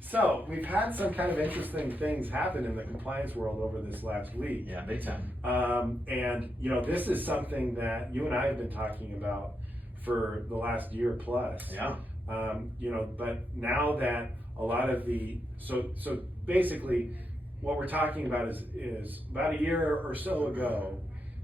So we've had some kind of interesting things happen in the compliance world over this last week. Yeah, big time. And this is something that you and I have been talking about for the last year plus. Yeah. But now that a lot of so basically what we're talking about is about a year or so ago,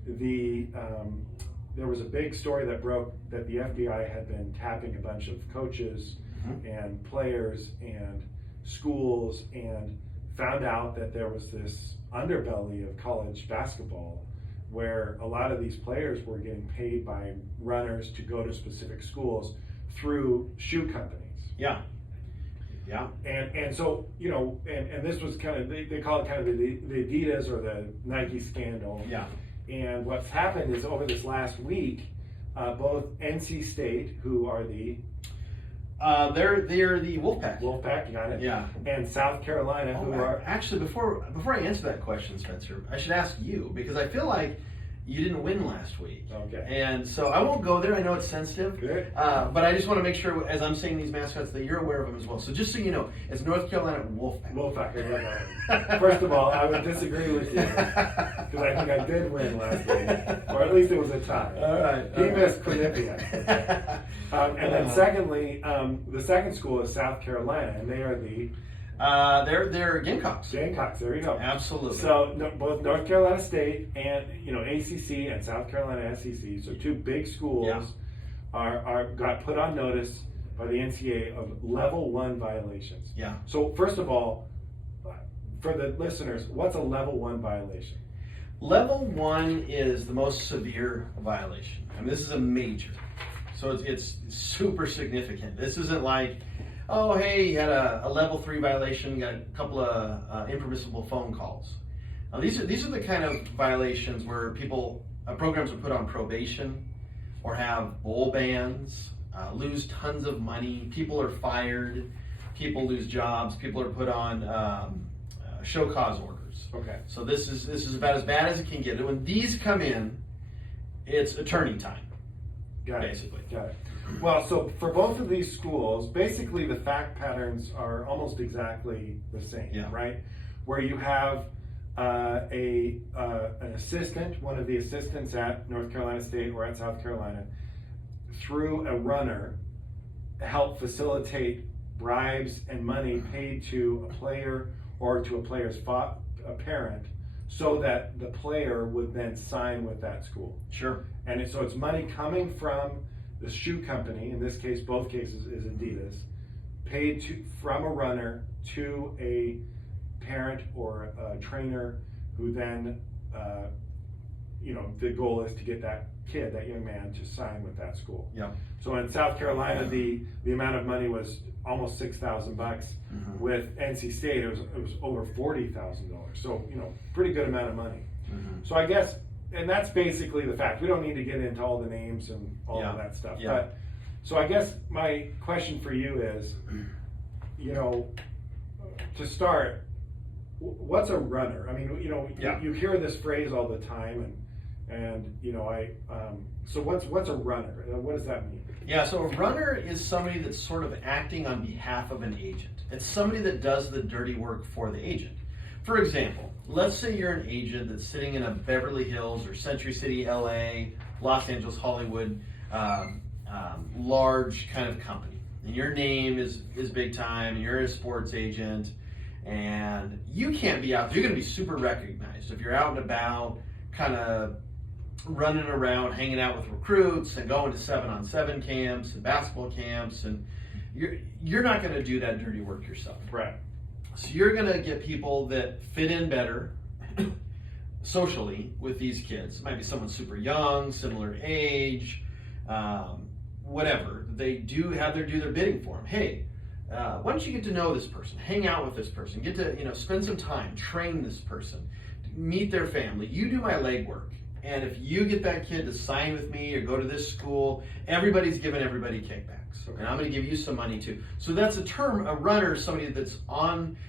there was a big story that broke that the FBI had been tapping a bunch of coaches and players and schools, and found out that there was this underbelly of college basketball where a lot of these players were getting paid by runners to go to specific schools through shoe companies. Yeah. Yeah. And so, and this was kind of, they call it kind of the Adidas or the Nike scandal. Yeah. And what's happened is over this last week, both NC State, who are they're the Wolfpack. Wolfpack, got it. Yeah. And South Carolina, who are actually, before I answer that question, Spencer, I should ask you, because I feel like you didn't win last week. Okay. And so I won't go there. I know it's sensitive. Good. But I just want to make sure, as I'm saying these mascots, that you're aware of them as well. So just so you know, it's North Carolina Wolfpack. Wolfpack, I love that one. First of all, I would disagree with you, because I think I did win last week, or at least it was a tie. All right. He missed Quinnipiac. And then secondly, the second school is South Carolina, and they are the they're Gamecocks. Gamecocks. There you go. Absolutely. So both North Carolina State and ACC and South Carolina SEC, so two big schools, are got put on notice by the NCAA of level 1 violations. Yeah. So first of all, for the listeners, what's a level 1 violation? Level 1 is the most severe violation. I mean, this is a major. So it's super significant. This isn't like, oh, hey, you had a level 3 violation, got a couple of impermissible phone calls. Now, these are the kind of violations where programs are put on probation or have bowl bans, lose tons of money, people are fired, people lose jobs, people are put on show cause orders. Okay. So this is about as bad as it can get. And when these come in, it's attorney time. Basically. Got it. Well, so for both of these schools, basically the fact patterns are almost exactly the same, right? Where you have an assistant, one of the assistants at North Carolina State or at South Carolina, through a runner, help facilitate bribes and money paid to a player or to a player's parent, so that the player would then sign with that school. Sure. And so it's money coming from the shoe company, in this case, both cases is Adidas, paid from a runner to a parent or a trainer, who then, the goal is to get that young man, to sign with that school. Yeah. So in South Carolina, the amount of money was almost $6,000. Mm-hmm. With NC State, it was over $40,000. So pretty good amount of money. Mm-hmm. So I guess, and that's basically the fact. We don't need to get into all the names and all of that stuff. Yeah. But so I guess my question for you is, to start, what's a runner? I mean, you hear this phrase all the time, and so what's a runner? What does that mean? Yeah, so a runner is somebody that's sort of acting on behalf of an agent. It's somebody that does the dirty work for the agent. For example, let's say you're an agent that's sitting in a Beverly Hills or Century City, LA, Los Angeles, Hollywood, large kind of company. And your name is big time, and you're a sports agent, and you can't be out there. You're going to be super recognized if you're out and about, kind of running around, hanging out with recruits and going to 7-on-7 camps and basketball camps, and you're not going to do that dirty work yourself. Right. So you're going to get people that fit in better socially with these kids. It might be someone super young, similar age, whatever. They do have do their bidding for them. Hey, why don't you get to know this person, hang out with this person, get to spend some time, train this person, meet their family. You do my legwork. And if you get that kid to sign with me or go to this school, everybody's giving everybody kickbacks. Okay. And I'm going to give you some money too. So that's a term, a runner is somebody that's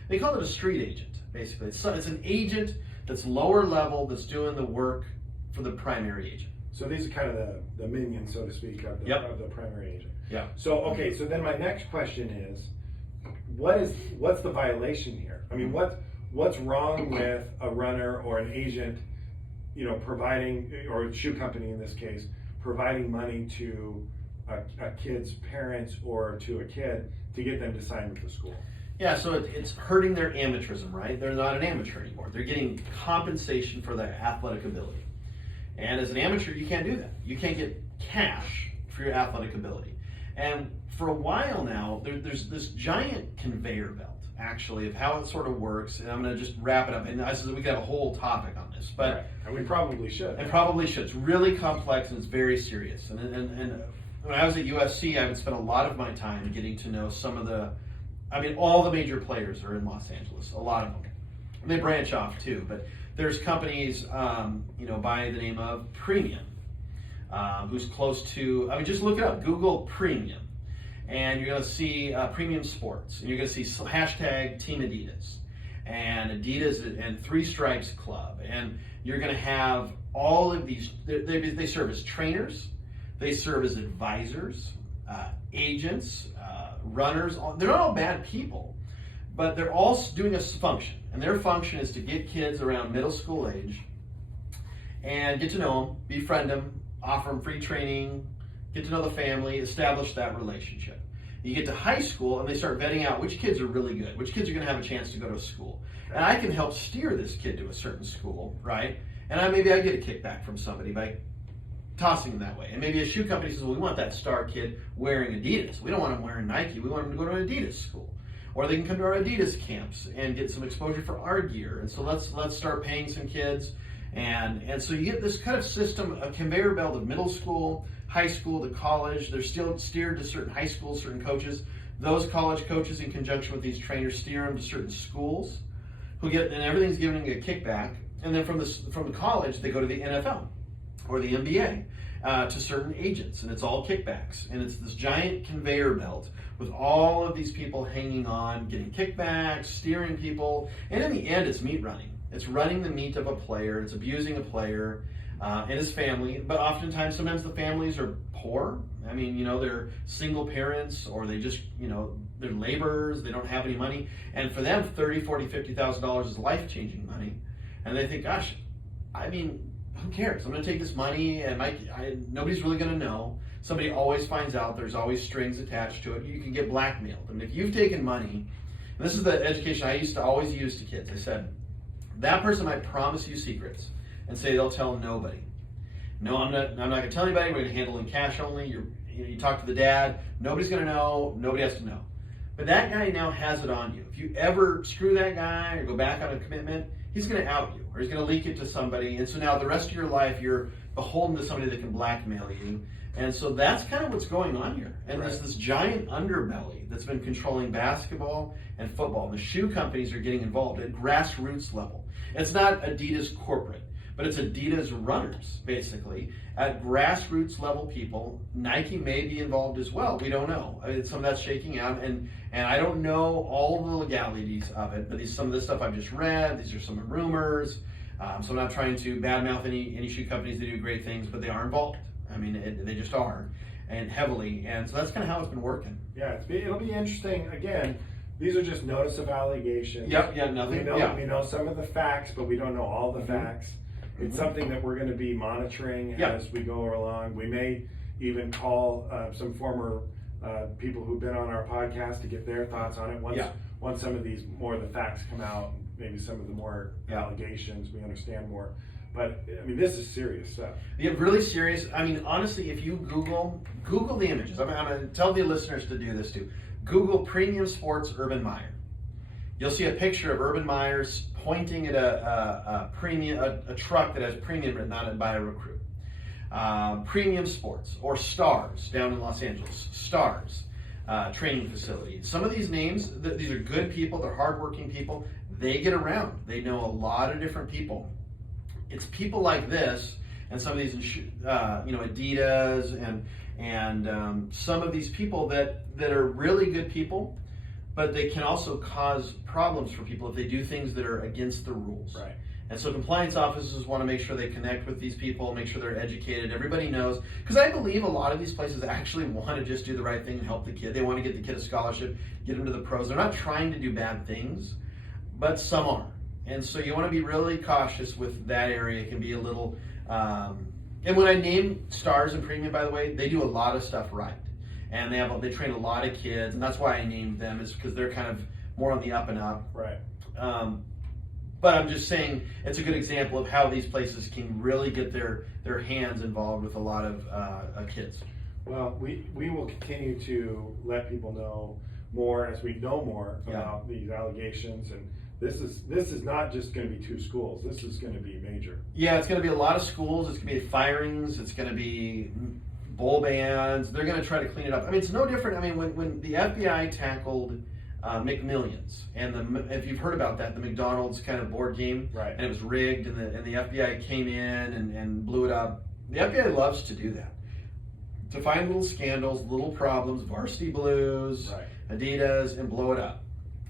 they call it a street agent, basically. It's an agent that's lower level, that's doing the work for the primary agent. So these are kind of the minions, so to speak, of the primary agent. Yeah. So, okay, so then my next question is, what's the violation here? I mean, what's wrong with a runner or an agent, providing, or a shoe company in this case, providing money to a kid's parents or to a kid to get them to sign with the school? Yeah, so it's hurting their amateurism, right? They're not an amateur anymore. They're getting compensation for their athletic ability. And as an amateur, you can't do that. You can't get cash for your athletic ability. And for a while now, there's this giant conveyor belt, actually, of how it sort of works. And I'm going to just wrap it up. And I said we could have a whole topic on this. But right. And we probably should. And probably should. It's really complex and it's very serious. And when I was at USC, I would spend a lot of my time getting to know some of all the major players are in Los Angeles, a lot of them. And they branch off too, but there's companies, by the name of Premium, who's close to, just look it up, Google Premium, and you're going to see Premium Sports, and you're going to see hashtag Team Adidas, and Adidas and Three Stripes Club, and you're going to have all of these, they serve as trainers, they serve as advisors, agents, runners. They're not all bad people, but they're all doing a function, and their function is to get kids around middle school age and get to know them, befriend them, offer them free training, get to know the family, establish that relationship. You get to high school and they start vetting out which kids are really good, which kids are going to have a chance to go to a school. And I can help steer this kid to a certain school, right? And maybe I get a kickback from somebody by tossing them that way. And maybe a shoe company says, well, we want that star kid wearing Adidas. We don't want him wearing Nike. We want him to go to an Adidas school. Or they can come to our Adidas camps and get some exposure for our gear. And so let's start paying some kids. And so you get this kind of system, a conveyor belt of middle school, high school to college. They're still steered to certain high schools, certain coaches. Those college coaches, in conjunction with these trainers, steer them to certain schools, and everything's given a kickback. And then from the college, they go to the NFL or the NBA to certain agents, and it's all kickbacks. And it's this giant conveyor belt with all of these people hanging on, getting kickbacks, steering people, and in the end, it's meat running. It's running the meat of a player. It's abusing a player and his family. But oftentimes, sometimes the families are poor. They're single parents, or they just, they're laborers. They don't have any money. And for them, $30,000, $40,000, $50,000 is life-changing money. And they think, gosh, who cares? I'm going to take this money, and nobody's really going to know. Somebody always finds out. There's always strings attached to it. You can get blackmailed. And if you've taken money, and this is the education I used to always use to kids. I said, that person might promise you secrets and say they'll tell nobody. No, I'm not going to tell anybody. We're going to handle in cash only. You talk to the dad. Nobody's going to know. Nobody has to know. But that guy now has it on you. If you ever screw that guy or go back on a commitment, he's going to out you, or he's going to leak it to somebody. And so now the rest of your life, you're beholden to somebody that can blackmail you. And so that's kind of what's going on here. And there's this giant underbelly that's been controlling basketball and football. The shoe companies are getting involved at grassroots level. It's not Adidas corporate, but it's Adidas runners, basically, at grassroots level people. Nike may be involved as well. We don't know. Some of that's shaking out, and I don't know all the legalities of it, but some of this stuff I've just read. These are some rumors. So I'm not trying to badmouth any shoe companies that do great things, but they are involved. They just are, and heavily. And so that's kind of how it's been working. Yeah, it'll be interesting. Again, these are just notice of allegations. Yep, yeah, nothing. We know some of the facts, but we don't know all the facts. It's something that we're going to be monitoring as we go along. We may even call some former people who've been on our podcast to get their thoughts on it once some of these more of the facts come out, maybe some of the more allegations, we understand more. But this is serious stuff. Yeah, really serious. Honestly, if you Google the images, I'm going to tell the listeners to do this too. Google Premium Sports Urban Meyer. You'll see a picture of Urban Meyer's pointing at a truck that has premium written on it by a recruit. Premium Sports, or Stars down in Los Angeles. Stars training facility. Some of these names, these are good people. They're hardworking people. They get around. They know a lot of different people. It's people like this, and some of these, Adidas, and some of these people that are really good people, but they can also cause problems for people if they do things that are against the rules. Right. And so compliance officers want to make sure they connect with these people, make sure they're educated, everybody knows. Because I believe a lot of these places actually want to just do the right thing and help the kid. They want to get the kid a scholarship, get him to the pros. They're not trying to do bad things, but some are. And so you want to be really cautious with that area. It can be a little, and when I name Stars and Premium, by the way, they do a lot of stuff right. And they train a lot of kids, and that's why I named them, is because they're kind of more on the up and up. Right. But I'm just saying it's a good example of how these places can really get their hands involved with a lot of kids. Well, we will continue to let people know more as we know more about these allegations, and this is not just going to be 2 schools. This is going to be major. Yeah, it's going to be a lot of schools. It's going to be firings. It's going to be bowl bans. They're going to try to clean it up. I mean, it's no different. I mean, when the FBI tackled McMillions, and if you've heard about that, the McDonald's kind of board game, right? And it was rigged, and the FBI came in and blew it up. The FBI loves to do that, to find little scandals, little problems, Varsity Blues, right, Adidas, and blow it up.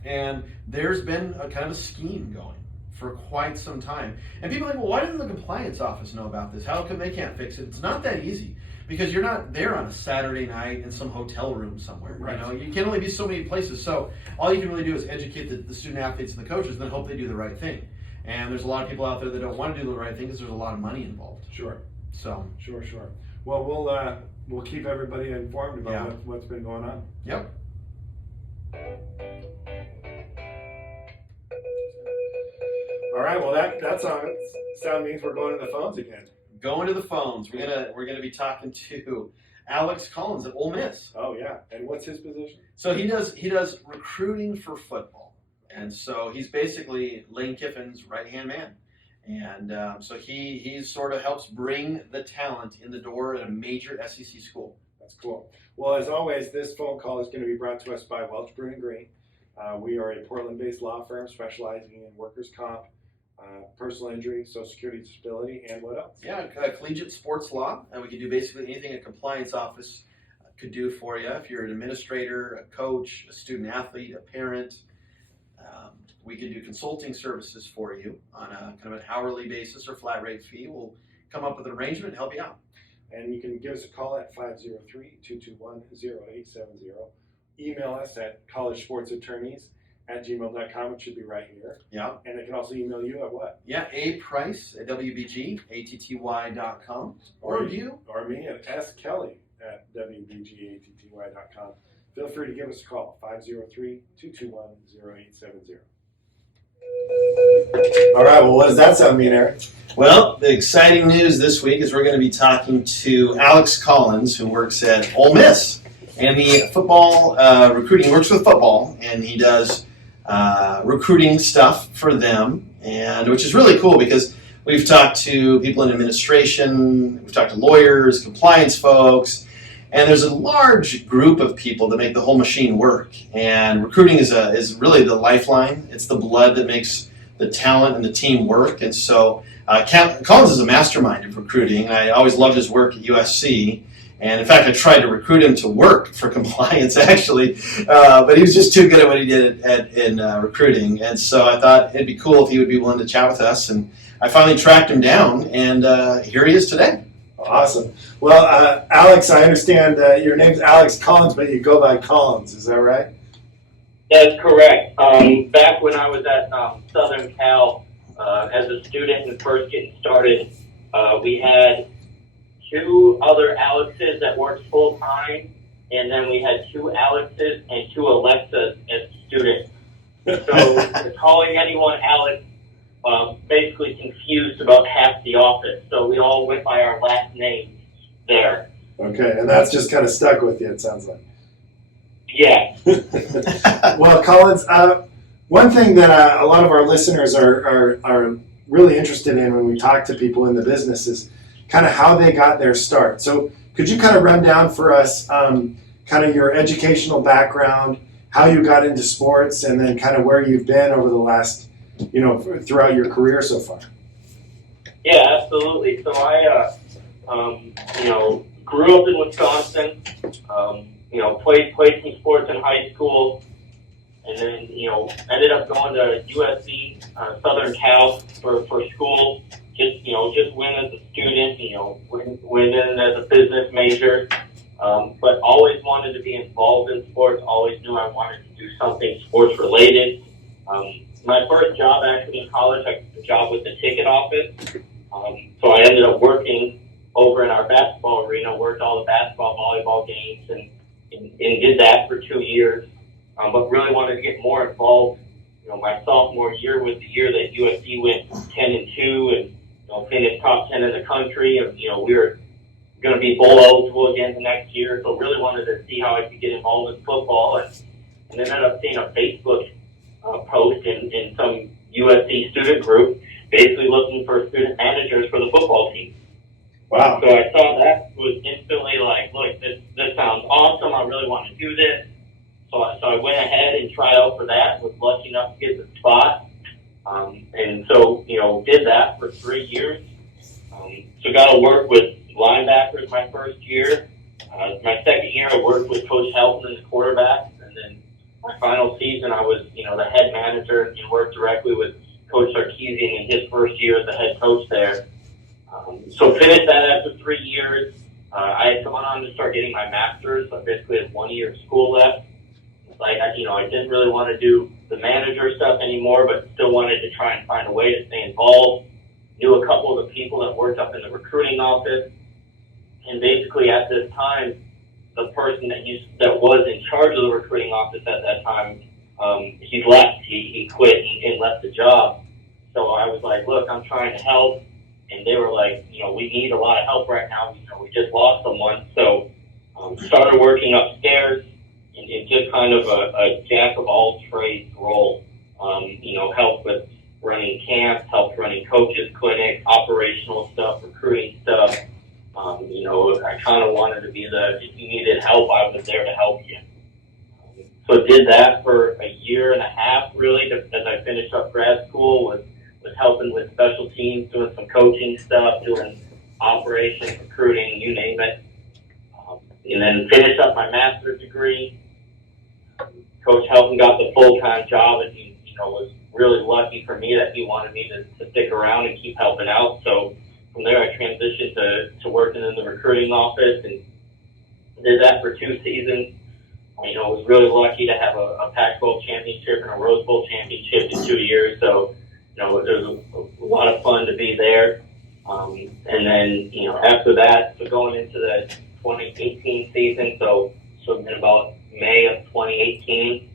And there's been a kind of a scheme going for quite some time. And people are like, well, why doesn't the compliance office know about this? How come they can't fix it? It's not that easy, because you're not there on a Saturday night in some hotel room somewhere. Right. You know, you can only be so many places. So all you can really do is educate the student athletes and the coaches, and then hope they do the right thing. And there's a lot of people out there that don't want to do the right thing because there's a lot of money involved. Sure. So. Sure. Well, we'll keep everybody informed about what's been going on. Yep. All right. Well, that sound means we're going to the phones again. Going to the phones. We're gonna be talking to Alex Collins at Ole Miss. Oh yeah. And what's his position? So he does recruiting for football, and so he's basically Lane Kiffin's right-hand man. And so he sort of helps bring the talent in the door at a major SEC school. That's cool. Well, as always, this phone call is going to be brought to us by Welch, Bruin & Green. We are a Portland-based law firm specializing in workers' comp, personal injury, social security, disability, and what else? Yeah, collegiate sports law, and we can do basically anything a compliance office could do for you. If you're an administrator, a coach, a student athlete, a parent, we can do consulting services for you on a kind of an hourly basis or flat rate fee. We'll come up with an arrangement and help you out. And you can give us a call at 503-221-0870. Email us at collegesportsattorneys@gmail.com. It should be right here. Yeah. And they can also email you at what? Yeah, aprice at wbgatty.com. Or you. Or me at skelly@wbgatty.com. Feel free to give us a call, 503-221-0870. All right, well, what does that sound mean, Eric? Well, the exciting news this week is we're going to be talking to Alex Collins, who works at Ole Miss. And the football recruiting, works with football, and he does recruiting stuff for them, and which is really cool because we've talked to people in administration, we've talked to lawyers, compliance folks, and there's a large group of people that make the whole machine work. And recruiting is really the lifeline. It's the blood that makes the talent and the team work. And so Collins is a mastermind of recruiting. I always loved his work at USC. And in fact, I tried to recruit him to work for compliance, actually, but he was just too good at what he did in recruiting. And so I thought it'd be cool if he would be willing to chat with us. And I finally tracked him down, and here he is today. Awesome. Well, Alex, I understand your name's Alex Collins, but you go by Collins. Is that right? That's correct. Back when I was at Southern Cal as a student and first getting started, we had 2 other Alexes that worked full-time, and then we had 2 Alexes and 2 Alexas as students. So calling anyone Alex basically confused about half the office, so we all went by our last names there. Okay, and that's just kind of stuck with you, it sounds like. Yeah. Well, Collins, one thing that a lot of our listeners are really interested in when we talk to people in the business is kind of how they got their start. So could you kind of run down for us kind of your educational background, how you got into sports, and then kind of where you've been over the last, throughout your career so far? Yeah, absolutely. So I, grew up in Wisconsin, played some sports in high school, and then, ended up going to USC, Southern Cal for school. Just went as a student, went in as a business major, but always wanted to be involved in sports, always knew I wanted to do something sports related. My first job actually in college, I got a job with the ticket office. So I ended up working over in our basketball arena, worked all the basketball, volleyball games, and did that for 2 years. But really wanted to get more involved. My sophomore year was the year that USC went 10-2 and finished top 10 in the country. And we were going to be bowl eligible again the next year, so really wanted to see how I could get involved in football. And ended up seeing a Facebook post in some USC student group, basically looking for student managers for the football team. Wow. So I saw that, was instantly like, look, this sounds awesome. I really want to do this. So I went ahead and tried out for that. Was lucky enough to get the spot. And so, did that for 3 years. So got to work with linebackers my first year. My second year, I worked with Coach Helton as quarterback. And then my final season, I was, the head manager and worked directly with Coach Sarkeesian in his first year as the head coach there. So finished that after 3 years. I had gone on to start getting my master's. So I basically had 1 year of school left. I didn't really want to do the manager stuff anymore, but still wanted to try and find a way to stay involved. Knew a couple of the people that worked up in the recruiting office. And basically at this time, the person that was in charge of the recruiting office at that time, he left. He quit and left the job. So I was like, look, I'm trying to help. And they were like, we need a lot of help right now. We just lost someone. So started working upstairs in just kind of a jack of all trades role. Help with running camps, help running coaches clinics, operational stuff, recruiting stuff. I kind of wanted to be if you needed help, I was there to help you. So did that for a year and a half, really, as I finished up grad school, was helping with special teams, doing some coaching stuff, doing operations, recruiting, you name it. And then finished up my master's degree. Coach Helton got the full-time job, and he, was really lucky for me that he wanted me to stick around and keep helping out. So from there, I transitioned to working in the recruiting office and did that for 2 seasons. Was really lucky to have a Pac-12 championship and a Rose Bowl championship in 2 years. So, it was a lot of fun to be there. And then, after that, so going into the 2018 season, so in about May of 2018,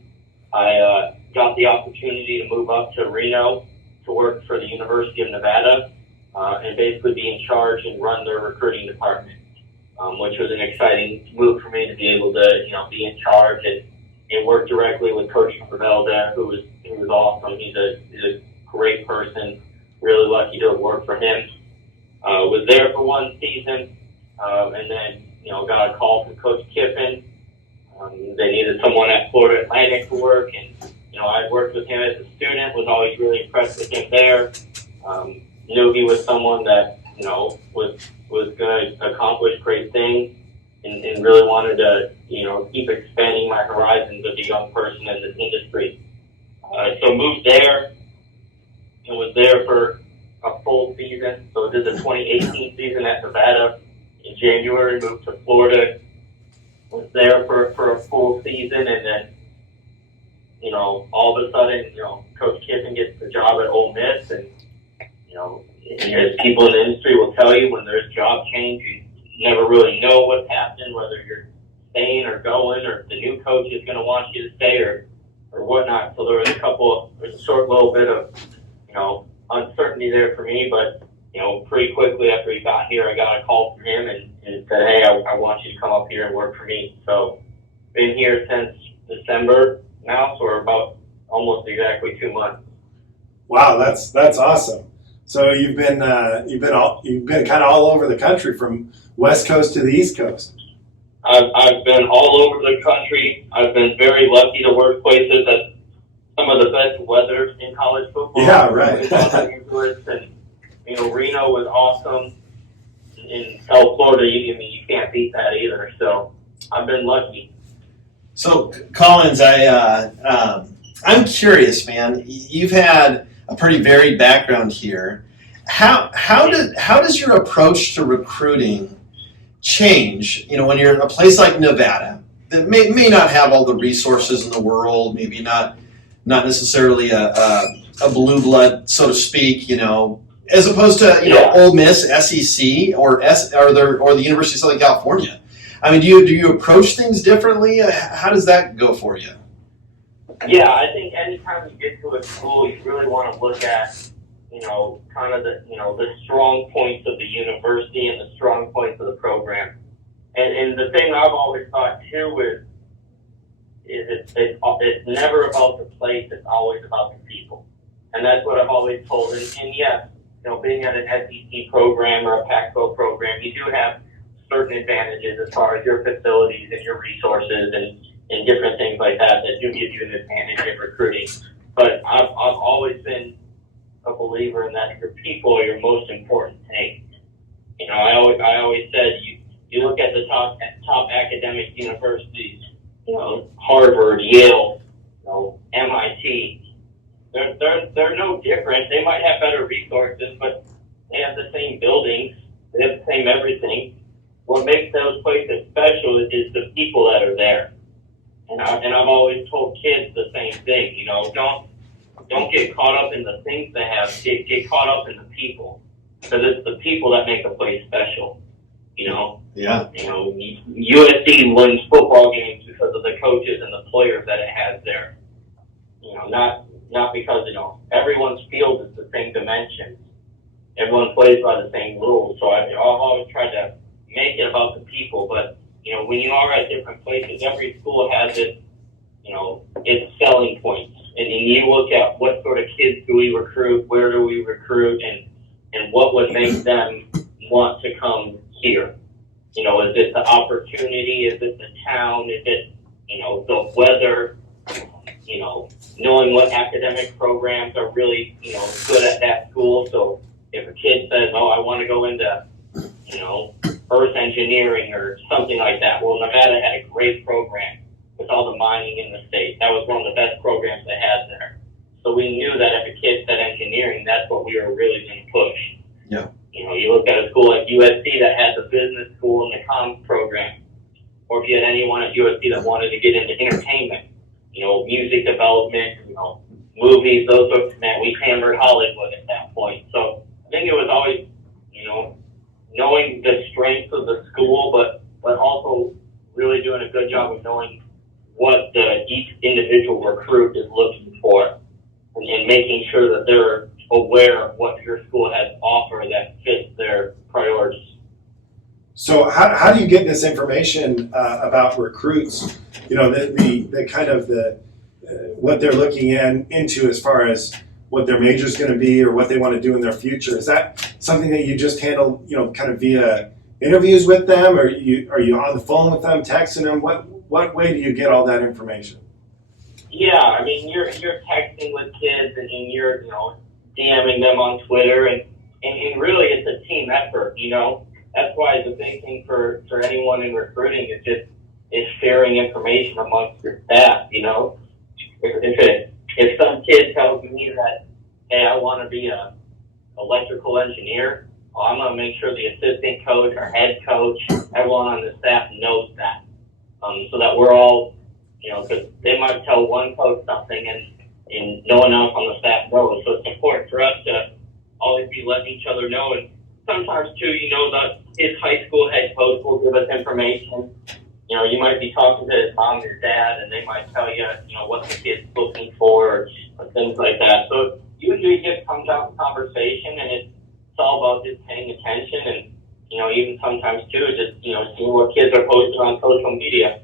I got the opportunity to move up to Reno to work for the University of Nevada and basically be in charge and run their recruiting department, which was an exciting move for me to be able to, be in charge and work directly with Coach Ravelda, who was awesome. He's a great person. Really lucky to have worked for him. Was there for 1 season, and then got a call from Coach Kiffin. They needed someone at Florida Atlantic to work, and I worked with him as a student. Was always really impressed with him there. Knew he was someone that was going to accomplish great things, and really wanted to keep expanding my horizons as a young person in this industry. So moved there. And was there for a full season. So I did the 2018 season at Nevada in January, moved to Florida, was there for a full season, and then, all of a sudden, Coach Kiffin gets the job at Ole Miss, and, as people in the industry will tell you, when there's job change, you never really know what's happening, whether you're staying or going, or if the new coach is going to want you to stay or whatnot. So there was a short little bit of, uncertainty there for me, but, pretty quickly after he got here, I got a call from him and said, hey, I want you to come up here and work for me. So been here since December now, so we're about almost exactly 2 months. Wow, that's awesome. So you've been kind of all over the country, from West Coast to the East Coast. I've been all over the country. I've been very lucky to work places that some of the best weather in college football. Yeah, right. And, Reno was awesome. In South Florida, you can't beat that either. So I've been lucky. So Collins, I I'm curious, man. You've had a pretty varied background here. How does your approach to recruiting change? You know, when you're in a place like Nevada that may not have all the resources in the world, maybe not necessarily a blue blood, so to speak. You know, as opposed to Ole Miss, SEC, or the University of Southern California. I mean, do you approach things differently? How does that go for you? Yeah, I think anytime you get to a school, you really want to look at, kind of the strong points of the university and the strong points of the program. And the thing I've always thought too is it's never about the place, it's always about the people. And that's what I've always told. And yes, being at an SEC program or a Pac-12 program, you do have certain advantages as far as your facilities and your resources and different things like that do give you an advantage in recruiting. But I've always been a believer in that your people are your most important thing. I always said you look at the top academic universities, Harvard, Yale, MIT. They're no different. They might have better resources, but they have the same buildings. They have the same everything. What makes those places special is the people that are there. And I've always told kids the same thing. Don't get caught up in the things they have. Get caught up in the people, because it's the people that make a place special. Yeah. USC wins football games because of the coaches and the players that it has there. Not because everyone's field is the same dimensions. Everyone plays by the same rules. So I've always tried to make it about the people. But when you are at different places, every school has its selling points. And you look at what sort of kids do we recruit, where do we recruit, and what would make them want to come here. Is it the opportunity? Is it the town? Is it, the weather? Knowing what academic programs are really, good at that school. So if a kid says, oh, I want to go into, earth engineering or something like that. Well, Nevada had a great program with all the mining in the state. That was one of the best programs they had there. So we knew that if a kid said engineering, that's what we were really going to push. Yeah. You look at a school like USC that had the business school and the comms program, or if you had anyone at USC that wanted to get into entertainment, music development, movies, those sorts of, we hammered Hollywood at that point. So I think it was always, knowing the strengths of the school, but also really doing a good job of knowing what each individual recruit is looking for, and making sure that they're aware of what your school has to offer that fits their priorities. So how do you get this information about recruits? The kind of what they're looking into as far as what their major is going to be or what they want to do in their future. Is that something that you just handle, kind of via interviews with them, or are you on the phone with them, texting them? What way do you get all that information? Yeah, you're texting with kids and you're DMing them on Twitter, and really it's a team effort. That's why the big thing for anyone in recruiting is sharing information amongst your staff. If some kid tells me that, hey, I want to be a electrical engineer, well, I'm going to make sure the assistant coach or head coach, everyone on the staff knows that, so that we're all, because they might tell one coach something and no one else on the staff knows. So it's important for us to always be letting each other know. And sometimes too, that his high school head coach will give us information. You might be talking to his mom or dad, and they might tell you, what the kid's looking for, or things like that. So usually it just comes out in conversation, and it's all about just paying attention, and even sometimes too, just seeing what kids are posting on social media.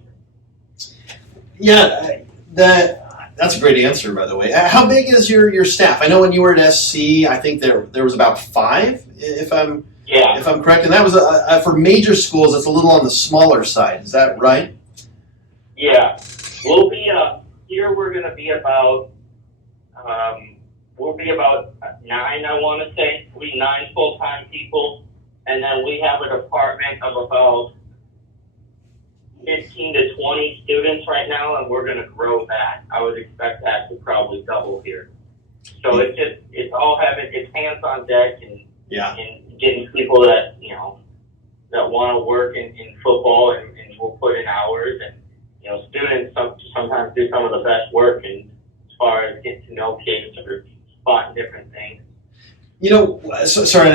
Yeah, that's a great answer, by the way. How big is your staff? I know when you were at SC, I think there was about 5, if I'm correct, and that was for major schools. It's a little on the smaller side. Is that right? Yeah, we'll be here. We're going to be about we'll be about 9. I want to say we'll be 9 full-time people, and then we have a department of about 15 to 20 students right now, and we're going to grow that. I would expect that to probably So it's all having it's hands on deck and Yeah. and getting people that that want to work in football and will put in hours, and students sometimes do some of the best work in as far as getting to know kids or spotting different things. Sorry,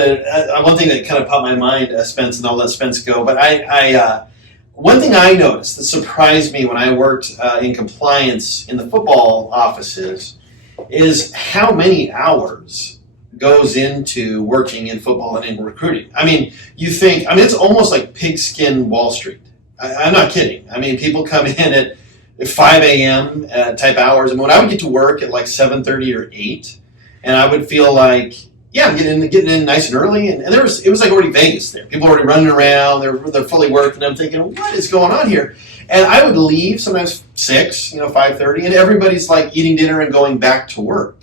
one thing that kind of popped my mind, Spence, and I'll let Spence go, but one thing I noticed that surprised me when I worked in compliance in the football offices is how many hours goes into working in football and in recruiting. I mean, it's almost like pigskin Wall Street. I'm not kidding. I mean, people come in at 5 a.m. Type hours, and when I would get to work at like 7:30 or 8, and I would feel like, yeah, I'm getting in nice and early, and it was like already Vegas there. People already running around, they're fully worked, and I'm thinking, what is going on here? And I would leave sometimes 6, 5:30, and everybody's like eating dinner and going back to work.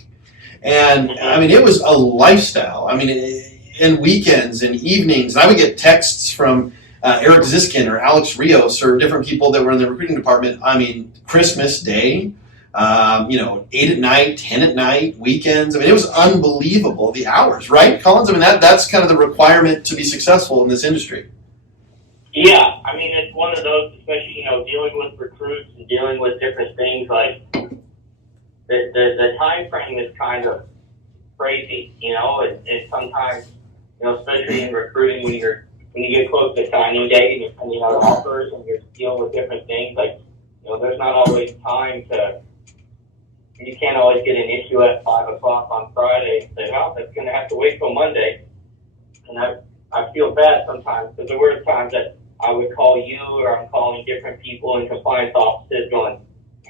And I mean, it was a lifestyle. I mean, in weekends and evenings, and I would get texts from Eric Ziskin or Alex Rios or different people that were in the recruiting department. I mean, Christmas Day, 8 at night, 10 at night, weekends. I mean, it was unbelievable, the hours, right, Collins? I mean, that's kind of the requirement to be successful in this industry. Yeah, I mean, it's one of those, especially, dealing with recruits and dealing with different things, like, the time frame is kind of crazy, and sometimes, especially in recruiting when you get close to signing day and you're sending out offers and you're dealing with different things, like, there's not always time you can't always get an issue at 5 o'clock on Friday and say, well, that's going to have to wait till Monday. And I feel bad sometimes, because there were times that I would call you or I'm calling different people in compliance offices going,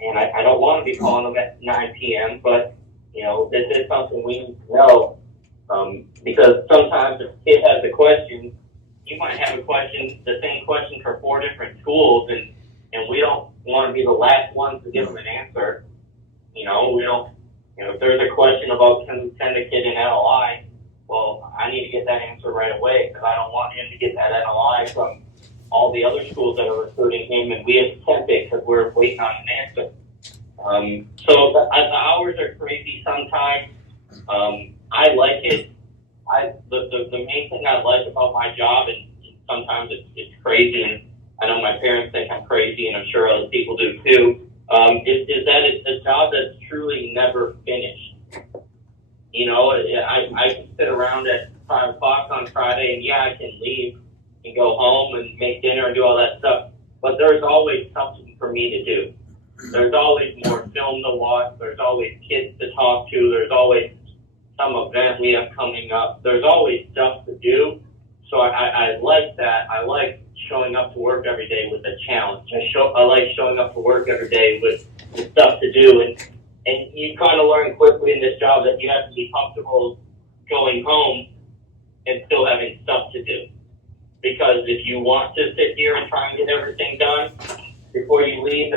and I don't want to be calling them at 9 p.m., but, this is something we need to know, because sometimes if a kid has a question, you might have the same question for 4 different schools, and we don't want to be the last ones to give them an answer. We don't, if there's a question about can we send a kid an NLI, well, I need to get that answer right away, because I don't want him to get that NLI from all the other schools that are recruiting him, and we have to tempt it because we're waiting on an answer. So the hours are crazy sometimes. I like it. The main thing I like about my job, and sometimes it's crazy, and I know my parents think I'm crazy, and I'm sure other people do too, is that it's a job that's truly never finished. I can sit around at 5 o'clock on Friday, and yeah, I can leave and go home and make dinner and do all that stuff, but there's always something for me to do. There's always more film to watch. There's always kids to talk to. There's always some event we have coming up. There's always stuff to do. So I like that. I like showing up to work every day with a challenge. I like showing up to work every day with stuff to do. And you kind of learn quickly in this job that you have to be comfortable going home and still having stuff to do. Because if you want to sit here and try and get everything done before you leave,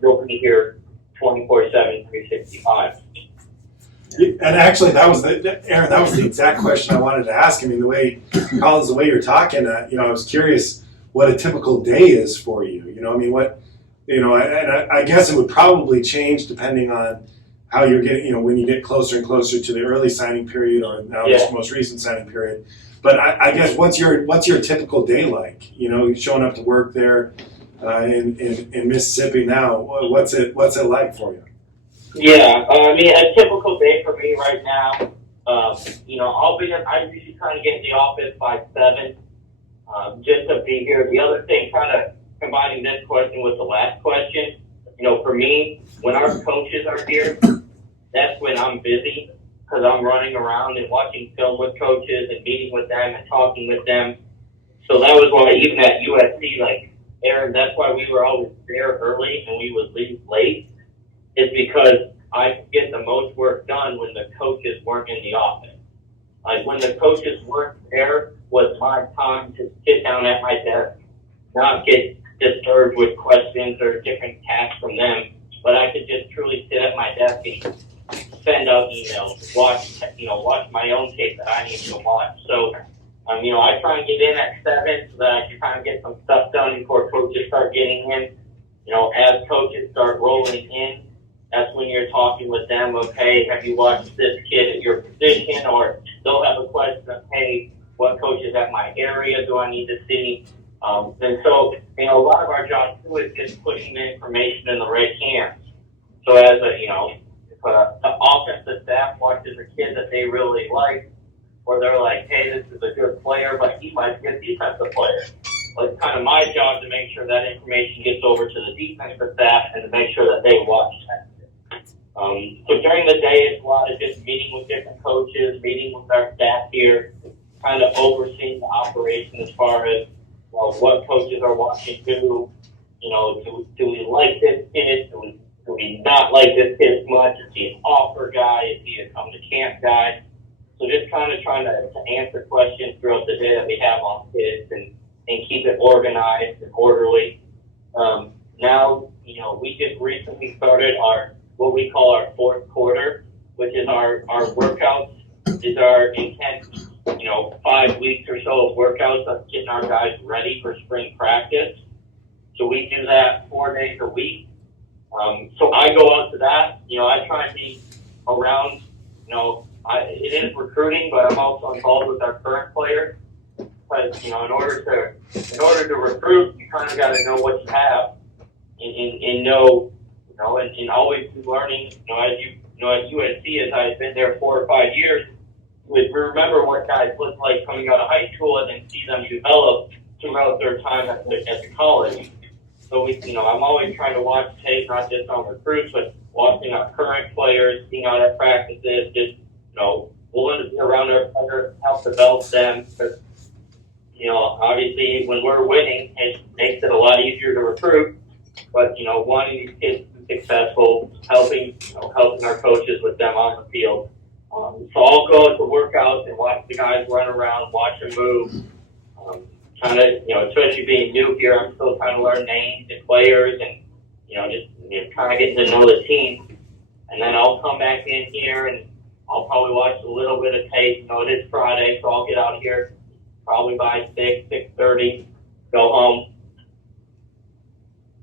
you'll be here 24/7, 365. And actually, Aaron, that was the exact question I wanted to ask. I mean, Collins, the way you're talking, I was curious what a typical day is for you. I guess it would probably change depending on how you're getting, when you get closer and closer to the early signing period or now this most recent signing period. But I guess what's your typical day like? Showing up to work there in Mississippi now. What's it like for you? Yeah, I mean, a typical day for me right now, I usually kind of get in the office by 7, just to be here. The other thing, kind of combining this question with the last question, for me, when our coaches are here, that's when I'm busy, because I'm running around and watching film with coaches and meeting with them and talking with them. So that was why even at USC, like, Aaron, that's why we were always there early and we would leave late, is because I could get the most work done when the coaches weren't in the office. Like, when the coaches weren't there was my time to sit down at my desk, not get disturbed with questions or different tasks from them, but I could just truly sit at my desk and send out emails, watch my own tape that I need to watch. So, I try and get in at 7 so that I can kind of get some stuff done before coaches start getting in. As coaches start rolling in that's when you're talking with them of, hey, have you watched this kid at your position? Or they'll have a question of, hey, what coaches at my area do I need to see? And so, a lot of our job too is just putting the information in the right hands. So as the offensive staff watches a kid that they really like, or they're like, hey, this is a good player, but he might be a defensive player. Well, it's kind of my job to make sure that information gets over to the defensive staff and to make sure that they watch that. So during the day, it's a lot of just meeting with different coaches, meeting with our staff here, kind of overseeing the operation as far as what coaches are watching who. Do we like this kid? Do we not like this kid as much? Is he an offer guy? Is he a come to camp guy? So just kind of trying to answer questions throughout the day that we have on kids and keep it organized and orderly. Now, we just recently started what we call our fourth quarter, which is our workouts, is our intense, 5 weeks or so of workouts of getting our guys ready for spring practice. So we do that 4 days a week. So I go out to that. I try and be around, it is recruiting, but I'm also involved with our current players. But, in order to recruit, you kind of got to know what you have and know, and always be learning, at USC, as I've been there 4 or 5 years, we remember what guys look like coming out of high school and then see them develop throughout their time at the college. So I'm always trying to watch tape, not just on recruits, but watching our current players, seeing out our practices, just, willing to be around our players, help develop them. Because, obviously when we're winning, it makes it a lot easier to recruit. But, wanting these kids to be successful, helping our coaches with them on the field. So I'll go to workouts and watch the guys run around, watch them move. Kind of, especially being new here, I'm still trying to learn names and players and, just kind of getting to know the team. And then I'll come back in here and I'll probably watch a little bit of tape. It is Friday, so I'll get out of here probably by 6:30, go home.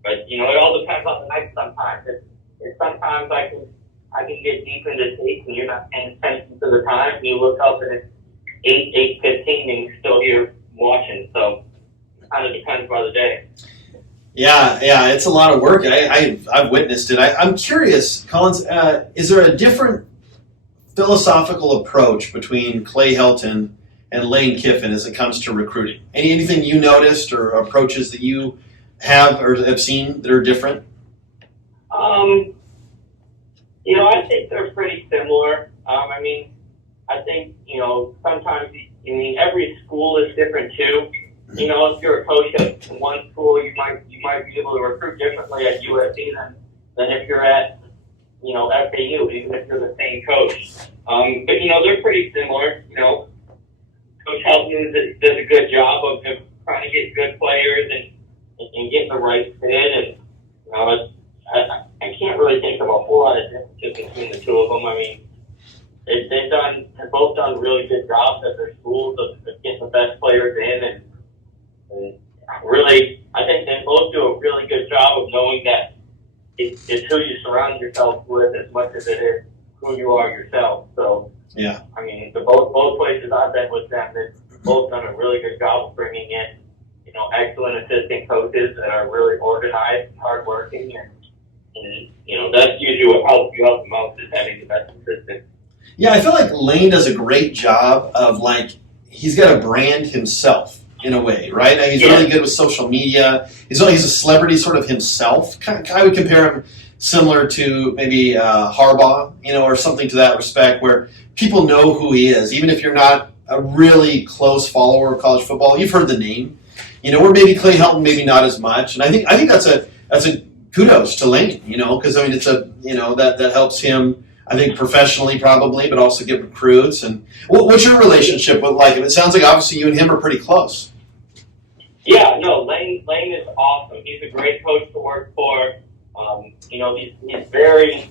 But, it all depends on the night sometimes. Sometimes I can get deep into tape and you're not paying attention to the time. And you look up and it's 8:15 and you're still here watching. So it kind of depends by the day. Yeah, it's a lot of work. I've witnessed it. I'm curious, Collins, is there a different philosophical approach between Clay Helton and Lane Kiffin as it comes to recruiting? Anything you noticed or approaches that you have or have seen that are different? I think they're pretty similar. I think, sometimes, every school is different too. If you're a coach at one school, you might be able to recruit differently at USC than if you're at, FAU, even if you're the same coach. But, they're pretty similar. Coach Helton does a good job of trying to get good players and getting the right fit. And, I can't really think of a whole lot of differences between the two of them. They've both done really good jobs at their schools of getting the best players in, and really, I think they both do a really good job of knowing that it's who you surround yourself with as much as it is who you are yourself. So, yeah, both places I've been with them, they've both done a really good job of bringing in, excellent assistant coaches that are really organized and hardworking, and that's usually what helps you out the most is having the best assistant. Yeah, I feel like Lane does a great job of he's got to brand himself in a way, right? He's really good with social media. He's a celebrity sort of himself. I would compare him similar to maybe Harbaugh, or something to that respect, where people know who he is, even if you're not a really close follower of college football. You've heard the name, where maybe Clay Helton, maybe not as much. And I think that's a kudos to Lane, because it's that helps him, I think, professionally probably, but also get recruits. And what's your relationship with him? It sounds like obviously you and him are pretty close. Yeah, no, Lane is awesome. He's a great coach to work for. He's very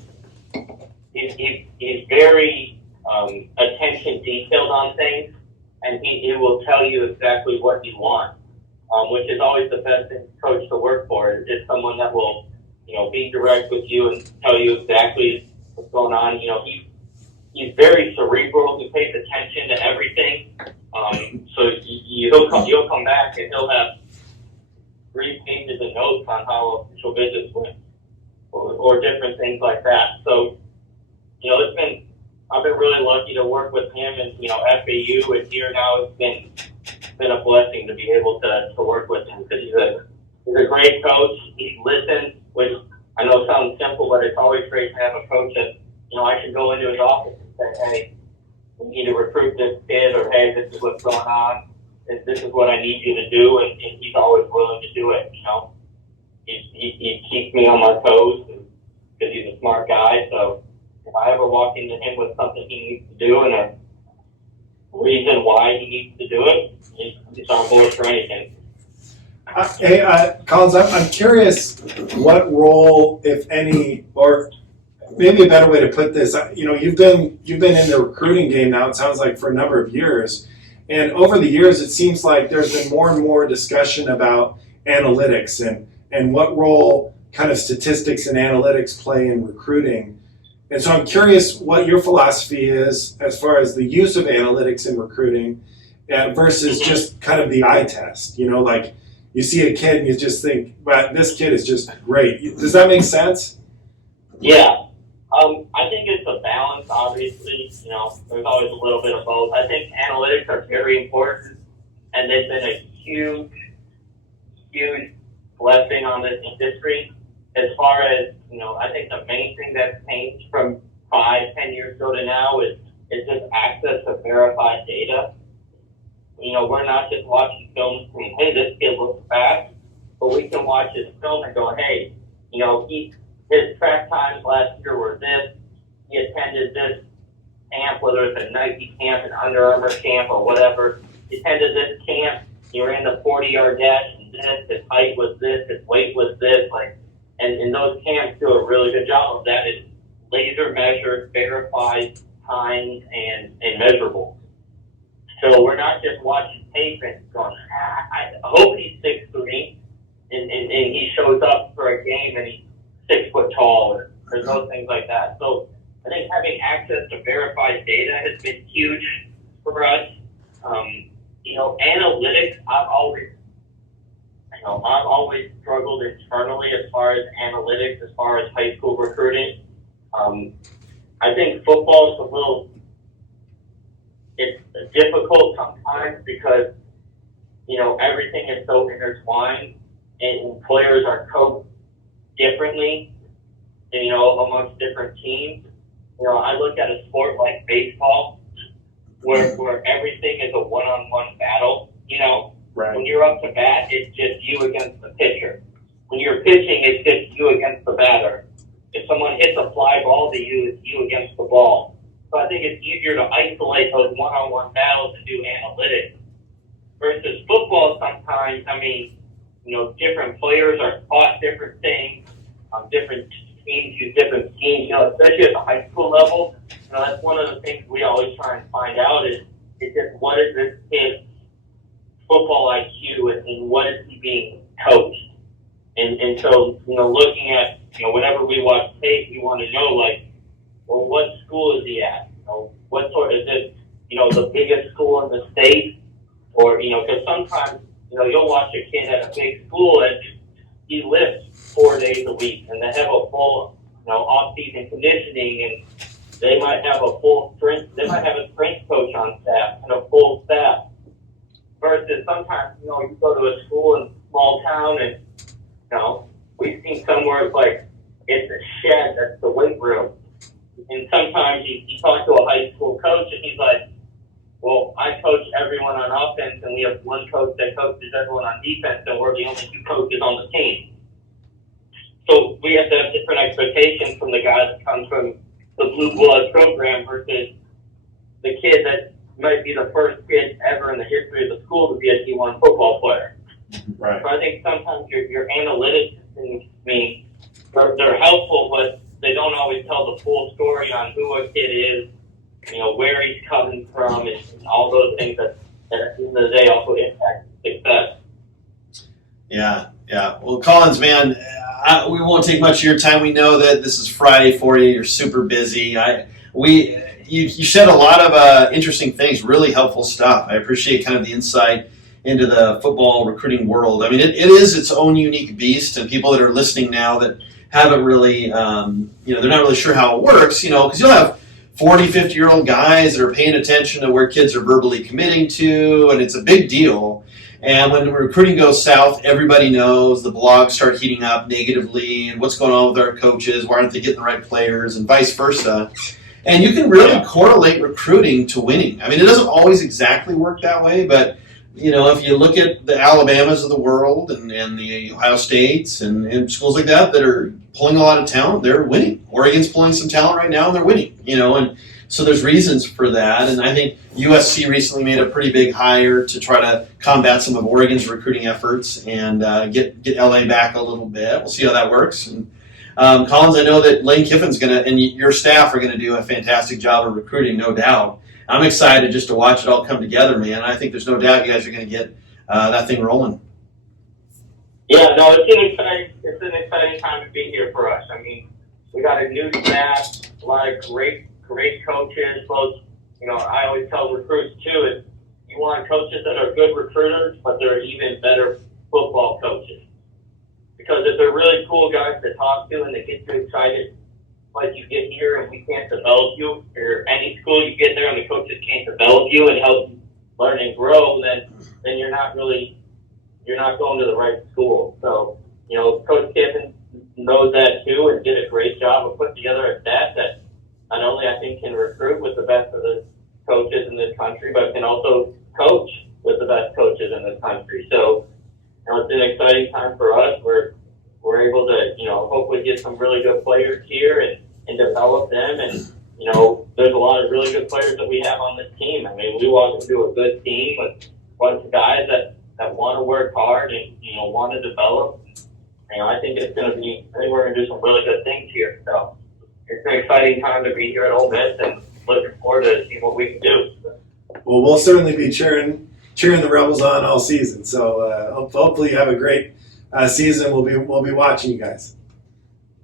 attention detailed on things, and he will tell you exactly what you want, which is always the best coach to work for. Is someone that will, be direct with you and tell you exactly what's going on. He's very cerebral. He pays attention to everything. So you'll come back and he'll have 3 pages of notes on how official visits went or different things like that. So, I've been really lucky to work with him, and FAU and here now it's been a blessing to be able to work with him because he's a great coach. He listens, which I know sounds simple, but it's always great to have a coach that I can go into his office and say, hey, we need to recruit this kid, or hey, this is what's going on. This is what I need you to do, and he's always willing to do it. He keeps me on my toes because he's a smart guy. So if I ever walk into him with something he needs to do and a reason why he needs to do it, he's on board for anything. Hey, Collins, I'm curious what role, if any, or maybe a better way to put this. You've been in the recruiting game now. It sounds like for a number of years. And over the years, it seems like there's been more and more discussion about analytics and what role kind of statistics and analytics play in recruiting. And so I'm curious what your philosophy is as far as the use of analytics in recruiting versus just kind of the eye test. Like you see a kid and you just think, well, this kid is just great. Does that make sense? Yeah. I think it's a balance, obviously. There's always a little bit of both. I think analytics are very important, and they've been a huge, huge blessing on this industry. As far as, I think the main thing that's changed from 5-10 years ago to now is just access to verified data. We're not just watching films saying, hey, this kid looks fast, but we can watch his film and go, hey, his track times last year were this. He attended this camp, whether it's a Nike camp, an Under Armour camp, or whatever. He attended this camp. He ran the 40-yard dash, and this. His height was this. His weight was this. And those camps do a really good job of that. It's laser measured, verified times, and measurable. So we're not just watching tape and going, I hope he's 6'3", and he shows up for a game and he's 6 foot tall, or those things like that. So I think having access to verified data has been huge for us. Analytics, I've always struggled internally as far as analytics, as far as high school recruiting. I think football is it's difficult sometimes because, everything is so intertwined and players are coached differently, amongst different teams. I look at a sport like baseball where everything is a one-on-one battle. Right. When you're up to bat, it's just you against the pitcher. When you're pitching, it's just you against the batter. If someone hits a fly ball to you, it's you against the ball. So I think it's easier to isolate those one-on-one battles and do analytics. Versus football sometimes, different players are taught different things. Different teams use different schemes, especially at the high school level. That's one of the things we always try and find out is just what is this kid's football IQ and what is he being coached? And so, looking at, whenever we watch tape, we want to know, well, what school is he at? What sort is this, the biggest school in the state? Or, because sometimes, you'll watch a kid at a big school and he lifts 4 days a week and they have a full, off-season conditioning, and they might have a strength coach on staff and a full staff. Versus sometimes, you go to a school in a small town and, we've seen somewhere it's a shed, that's the weight room. And sometimes you talk to a high school coach and he's like, well, I coach everyone on offense and we have one coach that coaches everyone on defense and we're the only 2 coaches on the team. So we have to have different expectations from the guy that comes from the blue blood program versus the kid that might be the first kid ever in the history of the school to be a D1 football player. Right. So I think sometimes your analytics, they're helpful, but they don't always tell the full story on who a kid is, where he's coming from, and all those things that at the end of the day also impact success. Yeah. Well, Collins, man, we won't take much of your time. We know that this is Friday for you. You're super busy. You said a lot of interesting things, really helpful stuff. I appreciate kind of the insight into the football recruiting world. I mean, it is its own unique beast, and people that are listening now that haven't really, they're not really sure how it works, because you'll have 40, 50-year-old guys that are paying attention to where kids are verbally committing to, and it's a big deal. And when recruiting goes south, everybody knows, the blogs start heating up negatively, and what's going on with our coaches, why aren't they getting the right players, and vice versa. And you can really correlate recruiting to winning. I mean, it doesn't always exactly work that way, but if you look at the Alabamas of the world and the Ohio States and schools like that are pulling a lot of talent, they're winning. Oregon's pulling some talent right now, and they're winning. And so there's reasons for that. And I think USC recently made a pretty big hire to try to combat some of Oregon's recruiting efforts and get LA back a little bit. We'll see how that works. And Collins, I know that Lane Kiffin's and your staff are going to do a fantastic job of recruiting, no doubt. I'm excited just to watch it all come together, man. I think there's no doubt you guys are going to get that thing rolling. Yeah, no, it's an exciting time to be here for us. I mean, we got a new staff, a lot of great coaches. Both, I always tell recruits too, is you want coaches that are good recruiters, but they're even better football coaches. Because if they're really cool guys to talk to and they get you excited, like you get here and we can't develop you, or any school you get there and the coaches can't develop you and help you learn and grow, then you're not going to the right school. So, Coach Kiffin knows that too and did a great job of putting together a staff that not only I think can recruit with the best of the coaches in this country, but can also coach with the best coaches in this country. So, it's an exciting time for us. We're able to, hopefully get some really good players here and develop them. And, there's a lot of really good players that we have on this team. I mean, we walk into a good team with a bunch of guys that want to work hard and, want to develop. I think we're going to do some really good things here. So it's an exciting time to be here at Ole Miss and looking forward to seeing what we can do. Well, we'll certainly be cheering the Rebels on all season. So hopefully you have a great season. We'll be watching you guys.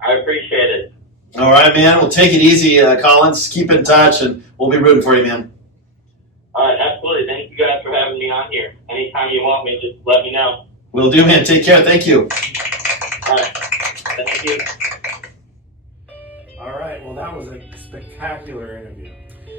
I appreciate it. All right, man. We'll take it easy, Collins. Keep in touch, and we'll be rooting for you, man. Absolutely. Thank you guys for having me on here. Anytime you want me, just let me know. Will do, man. Take care. Thank you. All right. Thank you. All right. Well, that was a spectacular interview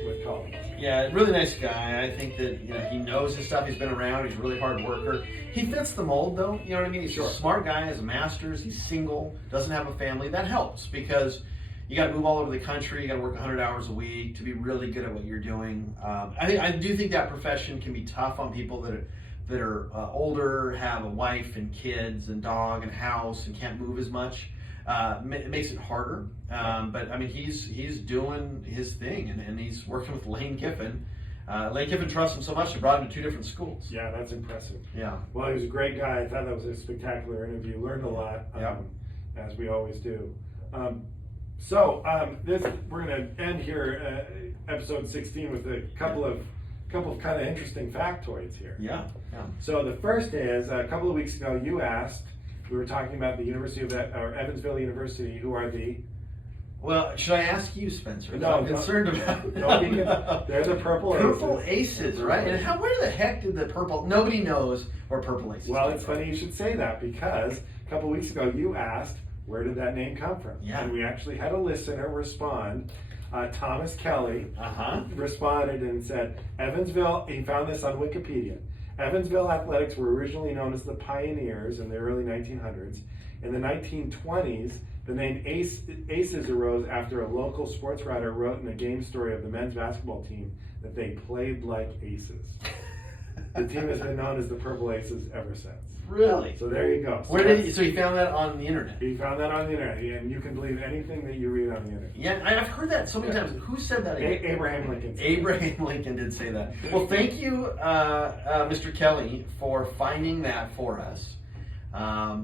with Collins. Yeah, really nice guy. I think that he knows his stuff. He's been around. He's a really hard worker. He fits the mold, though. You know what I mean? He's a smart guy, has a master's. He's single, doesn't have a family. That helps because you got to move all over the country. You got to work 100 hours a week to be really good at what you're doing. I do think that profession can be tough on people that are older, have a wife and kids and dog and house and can't move as much. It makes it harder. But I mean, he's doing his thing and he's working with Lane Kiffin. Lane Kiffin trusts him so much they brought him to 2 different schools. Yeah, that's impressive. Yeah. Well, he was a great guy. I thought that was a spectacular interview. Learned a lot, as we always do. We're going to end here, episode 16, with a couple of kind of interesting factoids here. Yeah. So the first is, a couple of weeks ago, we were talking about the University of Evansville University, who are the... Well, should I ask you, Spencer? No, I'm concerned about they're the Purple Aces. Purple Aces, right? And where the heck did the purple... Nobody knows where Purple Aces Well, came it's from. funny you should say that because a couple of weeks ago you asked, where did that name come from? Yeah. And we actually had a listener respond. Thomas Kelly responded and said, Evansville, he found this on Wikipedia. Evansville athletics were originally known as the Pioneers in the early 1900s. In the 1920s, the name Aces arose after a local sports writer wrote in a game story of the men's basketball team that they played like aces. The team has been known as the Purple Aces ever since. Really? So there you go. So he found that on the internet? He found that on the internet, and you can believe anything that you read on the internet. Yeah, I've heard that so many times. Who said that again? Abraham Lincoln. Abraham Lincoln did say that. Well, thank you, Mr. Kelly, for finding that for us.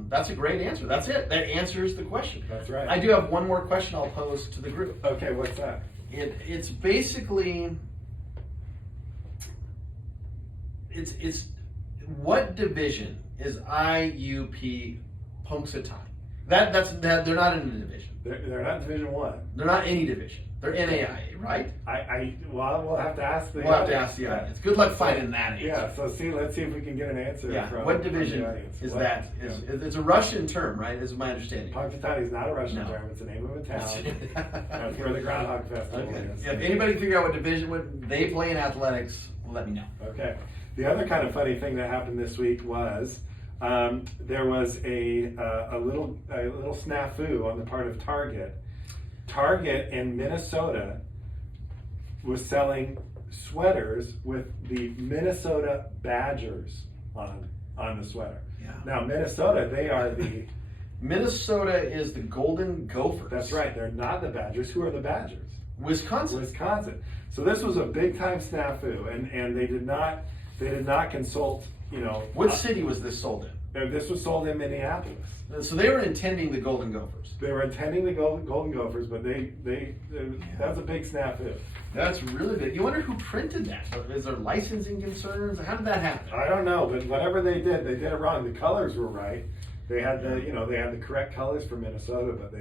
That's a great answer. That's it. That answers the question. That's right. I do have one more question I'll pose to the group. Okay, what's that? It's basically it's what division is IUP Punxsutawney? They're not in a division. They're not Division One. They're not any division. They're NAIA, right? Well, we'll have to ask the. We'll have to ask the audience. Good luck finding that answer. Yeah. So let's see if we can get an answer. Yeah. From What division the audience. is that? It's a Russian term, right? Is my understanding. Punxsutawney is not a Russian No. term. It's the name of a town. That's where the Groundhog Festival Okay. is. Yeah, if anybody can figure out what division they play in athletics, let me know. Okay. The other kind of funny thing that happened this week was there was a little snafu on the part of Target. Target in Minnesota was selling sweaters with the Minnesota Badgers on the sweater. Yeah. Now Minnesota, they are the Minnesota is the Golden Gophers. that's right. They're not the Badgers. Who are the Badgers? Wisconsin. So this was a big time snafu, and they did not consult. What city was this sold in? This was sold in Minneapolis. So they were intending the Golden Gophers. They were intending the Golden Gophers, but that was a big snafu. That's really big. You wonder who printed that. Is there licensing concerns? How did that happen? I don't know, but whatever they did it wrong. The colors were right. They had they had the correct colors for Minnesota, but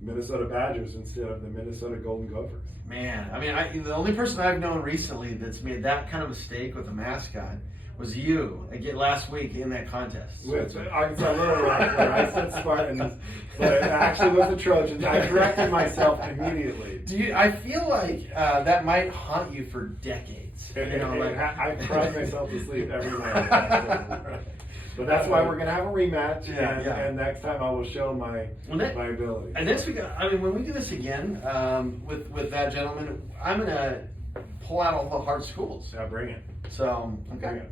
Minnesota Badgers instead of the Minnesota Golden Gophers. Man, I mean, the only person I've known recently that's made that kind of mistake with a mascot was you again last week in that contest. With Arkansas Little Rock, where I said Spartans, but it actually was the Trojans. I corrected myself immediately. I feel like that might haunt you for decades. I cried myself to sleep every night. But that's why we're going to have a rematch, and next time I will show my ability. And next week, I mean, when we do this again with that gentleman, I'm going to pull out all the hard schools. Yeah, bring it. So, okay. Bring it.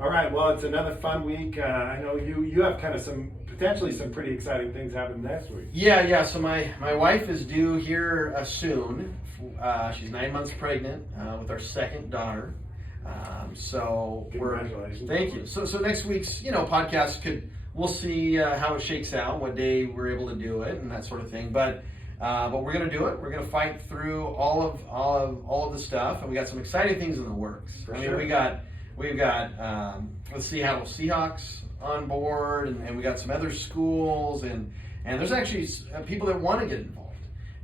All right. Well, it's another fun week. I know you have kind of potentially some pretty exciting things happening next week. Yeah. So my wife is due here soon. She's 9 months pregnant with our second daughter. So Congratulations. Thank you. So next week's podcast we'll see how it shakes out, what day we're able to do it, and that sort of thing. But we're gonna do it. We're gonna fight through all of the stuff, and we got some exciting things in the works. Sure. We've got the Seattle Seahawks on board, and we got some other schools, and there's actually people that want to get involved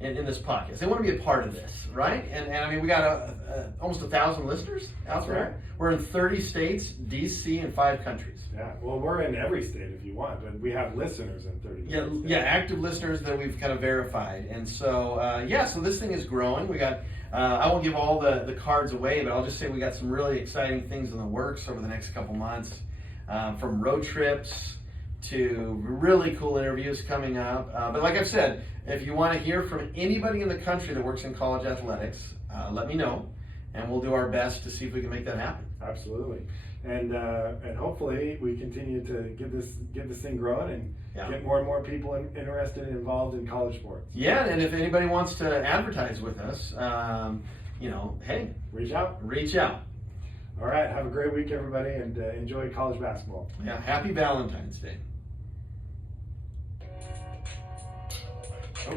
in this podcast. They want to be a part of this, right? And I mean, we got almost 1,000 listeners out there. Right. We're in 30 states, DC, and 5 countries. Yeah, well, we're in every state if you want, but we have listeners in 30 states. Yeah, active listeners that we've kind of verified. And so, so this thing is growing. We got, I won't give all the cards away, but I'll just say we got some really exciting things in the works over the next couple months, from road trips to really cool interviews coming up. But like I've said, if you want to hear from anybody in the country that works in college athletics, let me know, and we'll do our best to see if we can make that happen. Absolutely, and hopefully we continue to get this thing growing and get more and more people interested and involved in college sports. Yeah, and if anybody wants to advertise with us, hey, reach out. All right, have a great week, everybody, and enjoy college basketball. Yeah, happy Valentine's Day. Oh.